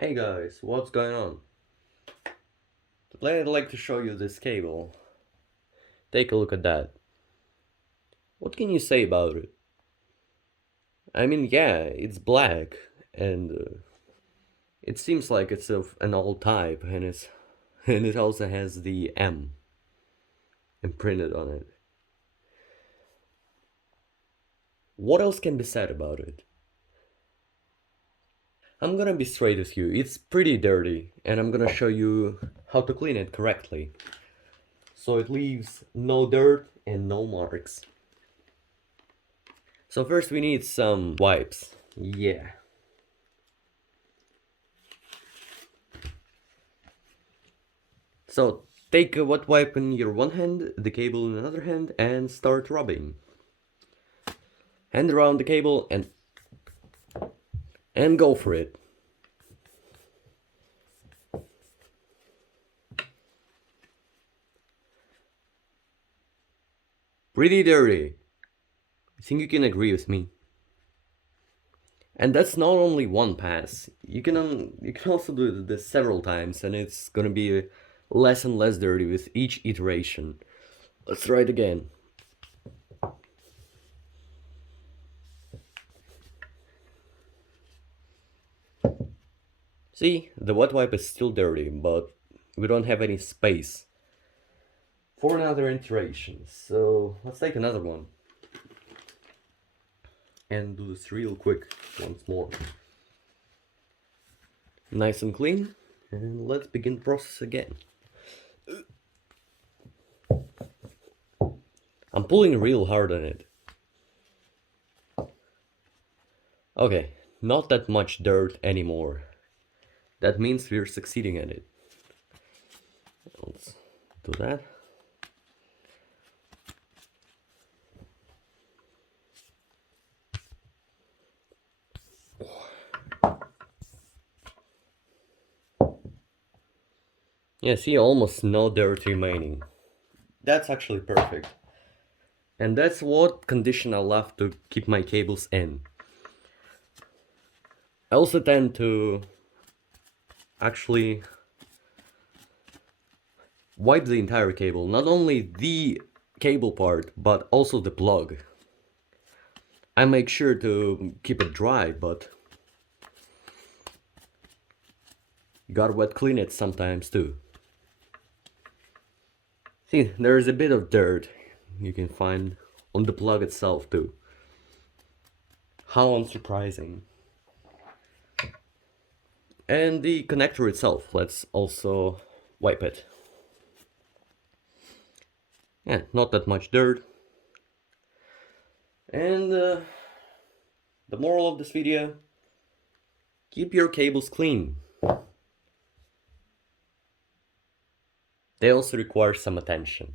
Hey guys, what's going on? Today I'd like to show you this cable. Take a look at that. What can you say about it? I mean, yeah, it's black, and it seems like it's of an old type, and and it also has the M imprinted on it. What else can be said about it? I'm gonna be straight with you. It's pretty dirty, and I'm gonna show you how to clean it correctly, so it leaves no dirt and no marks. So first we need some wipes. Yeah. So take a wet wipe in your one hand, the cable in another hand, and start rubbing. Hand around the cable and go for it. Pretty dirty. I think you can agree with me. And that's not only one pass. You can also do this several times, and it's gonna be less and less dirty with each iteration. Let's try it again. See, the wet wipe is still dirty, but we don't have any space for another iteration. So let's take another one and do this real quick once more. Nice and clean, and let's begin the process again. I'm pulling real hard on it. Okay, not that much dirt anymore. That means we're succeeding at it. Let's do that. Yeah, see, almost no dirt remaining. That's actually perfect. And that's what condition I love to keep my cables in. I also tend to actually wipe the entire cable, not only the cable part, but also the plug. I make sure to keep it dry, but you gotta wet clean it sometimes too. See, there's a bit of dirt you can find on the plug itself too. How unsurprising. And the connector itself, let's also wipe it. Yeah, not that much dirt. And the moral of this video, keep your cables clean. They also require some attention.